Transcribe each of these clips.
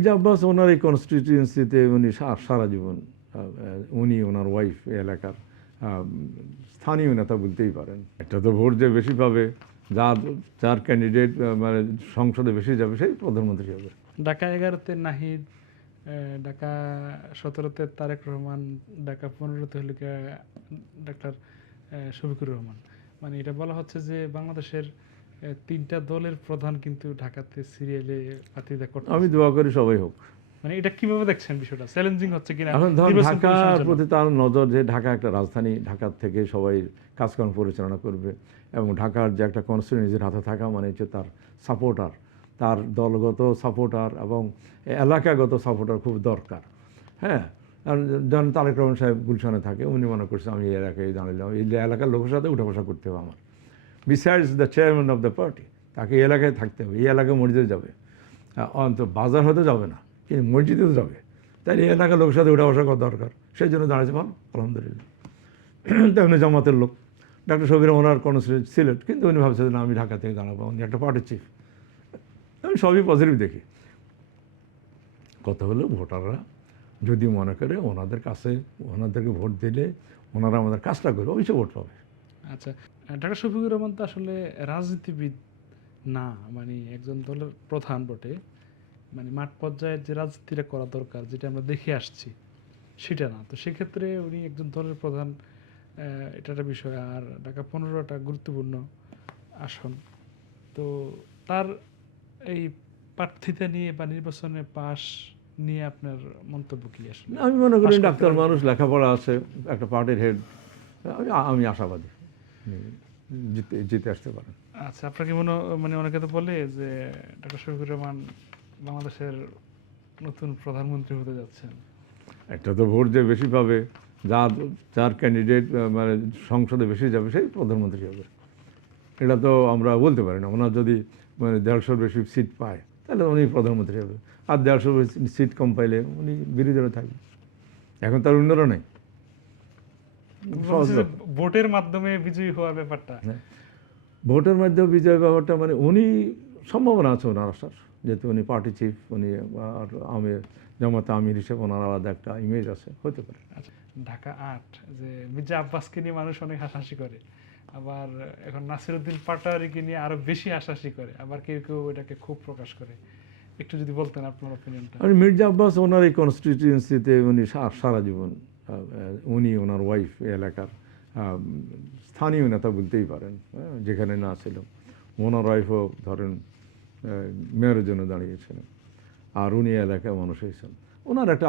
মির্জা আব্বাস ওনার এই কনস্টিটিউয়েন্সিতে উনি সারা জীবন উনি ওনার ওয়াইফ এই এলাকার স্থানীয় নেতা বলতেই পারেন। একটা তো ভোট যে বেশি পাবে, যার যার ক্যান্ডিডেট মানে সংসদে বেশি যাবে সেই প্রধানমন্ত্রী হবে। ঢাকা 11-তে নাহিদ, ঢাকা 17-তে তারেক রহমান, ঢাকা 15-তে হলো ডাক্তার শফিকুর রহমান। মানে এটা বলা হচ্ছে যে বাংলাদেশের তিনটা দলের প্রধান কিন্তু ঢাকাতে সিরিয়ালে প্রার্থিতা করতে। আমি দোয়া করি সবাই হোক। মানে এটা কিভাবে দেখছেন বিষয়টা, চ্যালেঞ্জিং হচ্ছে কিনা এখন ধর নির্বাচন ঢাকার কমিশনের জন্য? প্রতি তার নজর যে ঢাকা একটা রাজধানী, ঢাকার থেকে সবাই কাজকর্ম পরিচালনা করবে এবং ঢাকার যে একটা কনস্টিটিউয়েন্সির হাতে থাকা মানে হচ্ছে তার সাপোর্টার, তার দলগত সাপোর্টার এবং এলাকাগত সাপোর্টার খুব দরকার। হ্যাঁ, যেমন তারেক রহমান সাহেব গুলশানে থাকে, উনি মনে করছে আমি এই এলাকায় দাঁড়ালাম, এই এলাকার লোকের সাথে উঠা বসা করতে হবে আমার, besides the chairman of the party, তাকে এই এলাকায় থাকতে হবে, এই এলাকায় মসজিদে যাবে, অন্তত বাজার হয়তো যাবে না কিন্তু মসজিদেও যাবে, তাইলে এই এলাকার লোকের সাথে উঠা বসা করা দরকার, সেই জন্য দাঁড়াচ্ছে। ভালো, আলহামদুলিল্লাহ। তেমনি জামাতের লোক ডক্টর শফির ওনার কনস্টিটিউয়েন্ট সিলেট, কিন্তু উনি ভাবছিলেন আমি ঢাকা থেকে দাঁড়াবো, উনি একটা পার্টির চিফ। আমি সবই পজিটিভ দেখি। কথা হলো ভোটাররা যদি মনে করে ওনাদের কাছে ওনাদেরকে ভোট দিলে ওনারা আমাদের কাজটা করবে, অবশ্যই ভোট পাবে। আচ্ছা, ঢাকা শফিকুর রহমান তো আসলে রাজনীতিবিদ না, মানে একজন দলের প্রধান বটে, মানে মাঠ পর্যায়ে যে রাজনীতিটা করা দরকার যেটা আমরা দেখে আসছি সেটা না। তো সেক্ষেত্রে উনি একজন দলের প্রধান, এটা একটা বিষয়। আর ঢাকা 15টা গুরুত্বপূর্ণ আসন, তো তার এই প্রার্থিতা নিয়ে বা নির্বাচনে পাশ নিয়ে আপনার মন্তব্য কি আসলে? আমি মনে করি পাশ করতে ডাক্তার পারবে? মানুষ, লেখাপড়া আছে, একটা পার্টির হেড, আমি আশাবাদী জিতে আসতে পারেন। আচ্ছা, আপনাকে মানে অনেকে তো বলে যে ডক্টর শফিকুর রহমান বাংলাদেশের নতুন প্রধানমন্ত্রী হতে যাচ্ছেন। একটা তো ভোট যে বেশি পাবে, যার যার ক্যান্ডিডেট মানে সংসদে বেশি যাবে সেই প্রধানমন্ত্রী হবে, এটা তো আমরা বলতে পারি না। ওনার যদি মানে 150 বেশি সিট পায় তাহলে উনি প্রধানমন্ত্রী হবে, আর 150 সিট কম পাইলে উনি বিরোধীরা থাকবে। এখন তার অন্যরা নেই। বলছে যে ভোটের মাধ্যমে বিজয়ী হওয়ার ব্যাপারটা। ভোটের মাধ্যমে বিজয় ব্যাপারটা মানে উনি সম্ভাবনা আছে ওনার আসার, যেহেতু উনি পার্টি চিফ, উনি আর আমি জামাতে আমির হিসেবে ওনার আলাদা একটা ইমেজ আছে, হতে পারে। আচ্ছা, ঢাকা 8 যে মির্জা আব্বাসকে নিয়ে মানুষ অনেক হাসাহাসি করে, আবার এখন নাসিরউদ্দিন পাটোয়ারিকে নিয়ে আরো বেশি হাসাহাসি করে, আবার কেউ কেউ এটাকে খুব প্রকাশ করে। একটু যদি বলতেন আপনার অপিনিয়নটা। আর মির্জা আব্বাস ওনার এই কনস্টিটিউয়েন্সিতে উনি সারা জীবন উনি ওনার ওয়াইফ এই এলাকার স্থানীয় নেতা বলতেই পারেন, যেখানে না ছিল। ওনার ওয়াইফও ধরেন মেয়রের জন্য দাঁড়িয়েছিলেন, আর উনি এলাকায় মানুষ হয়েছেন। ওনার একটা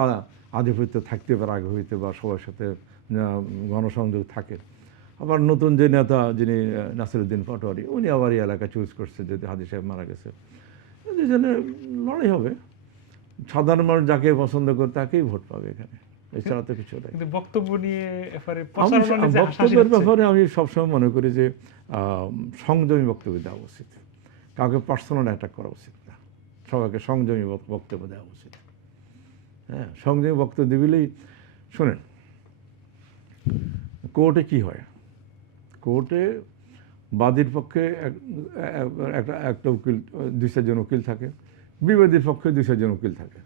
আধিপত্য থাকতে পারে আগে হইতে, বা সবার সাথে গণসংযোগ থাকে। আবার নতুন যে নেতা যিনি নাসিরউদ্দিন পাটোয়ারি, উনি আবার এই এলাকা চুজ করছে, যদি হাদি সাহেব মারা গেছে, দুজনে লড়াই হবে। সাধারণ মানুষ যাকে পছন্দ করে তাকেই ভোট পাবে এখানে, এছাড়া তো কিছু নেই। কিন্তু বক্তব্য নিয়ে এবারে বক্তব্যের ব্যাপারে আমি সবসময় মনে করি যে সংযমী বক্তব্য দেওয়া উচিত, কাউকে পার্সোনাল অ্যাটাক করা উচিত না, সবাইকে সংযমী বক্তব্য দেওয়া উচিত। হ্যাঁ, সংযমী বক্তব্য দিবিলেই শোনেন, কোর্টে কি হয়, কোর্টে বাদীর পক্ষে একটা উকিল, 2-4 জন উকিল থাকে, বিবাদীর পক্ষে 2-4 জন উকিল থাকে।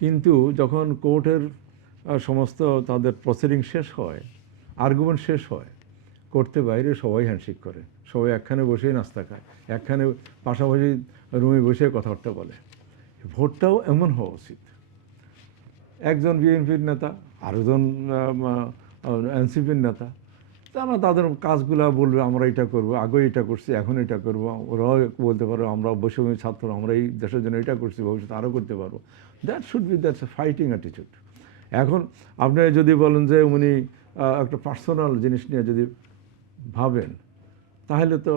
কিন্তু যখন কোর্টের সমস্ত তাদের প্রসিডিং শেষ হয়, আর্গুমেন্ট শেষ হয়, কোর্টের বাইরে সবাই হ্যান্ডশেক করে, সবাই একখানে বসেই নাস্তা খায়, একখানে পাশাপাশি রুমে বসে কথাবার্তা বলে। ভোটটাও এমন হওয়া উচিত। একজন বিএনপির নেতা, আরেকজন এনসিপির নেতা, তারা তাদের কাজগুলো বলবে, আমরা এটা করবো, আগে এটা করছি, এখন এটা করবো। ওরাও বলতে পারো আমরা বৈষম্য ছাত্র, আমরা এই দেশের জন্য এটা করছি, ভবিষ্যতে আরও করতে পারবো। That should be, that's a fighting attitude. এখন আপনি যদি বলেন যে উনি একটা পার্সোনাল জিনিস নিয়ে যদি ভাবেন, তাহলে তো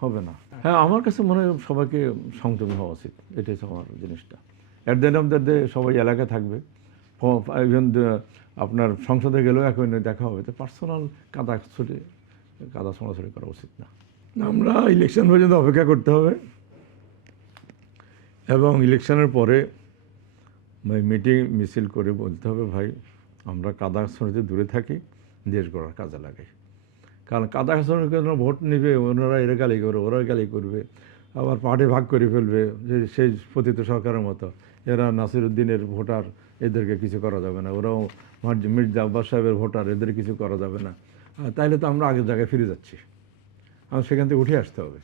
হবে না। হ্যাঁ, আমার কাছে মনে হয় সবাইকে সংযমী হওয়া উচিত, এটাই আমার জিনিসটা। At the end of the day সবাই এলাকায় থাকবে, ইভেন আপনার সংসদে গেলেও একই দেখা হবে, তো পার্সোনাল কাদা ছোড়াছড়ি করা উচিত না। আমরা ইলেকশন পর্যন্ত অপেক্ষা করতে হবে, এবং ইলেকশনের পরে মিটিং মিছিল করে বলতে হবে, ভাই আমরা কাদা ছোড়াতে দূরে থাকি, দেশ গড়ার কাজে লাগে। কারণ কাদা ছোড়ার জন্য ভোট নেবে, ওনারা এরা গালি করবে, ওরা গালি করবে, আবার পার্টি ভাগ করে ফেলবে, যে সেই পতিত সরকারের মতো। এরা নাসিরুদ্দিনের ভোটার, এদেরকে কিছু করা যাবে না, ওরাও মির্জা আব্বাস সাহেবের ভোটার, এদের কিছু করা যাবে না, তাইলে তো আমরা আগের জায়গায় ফিরে যাচ্ছি, আর সেখান থেকে উঠে আসতে হবে।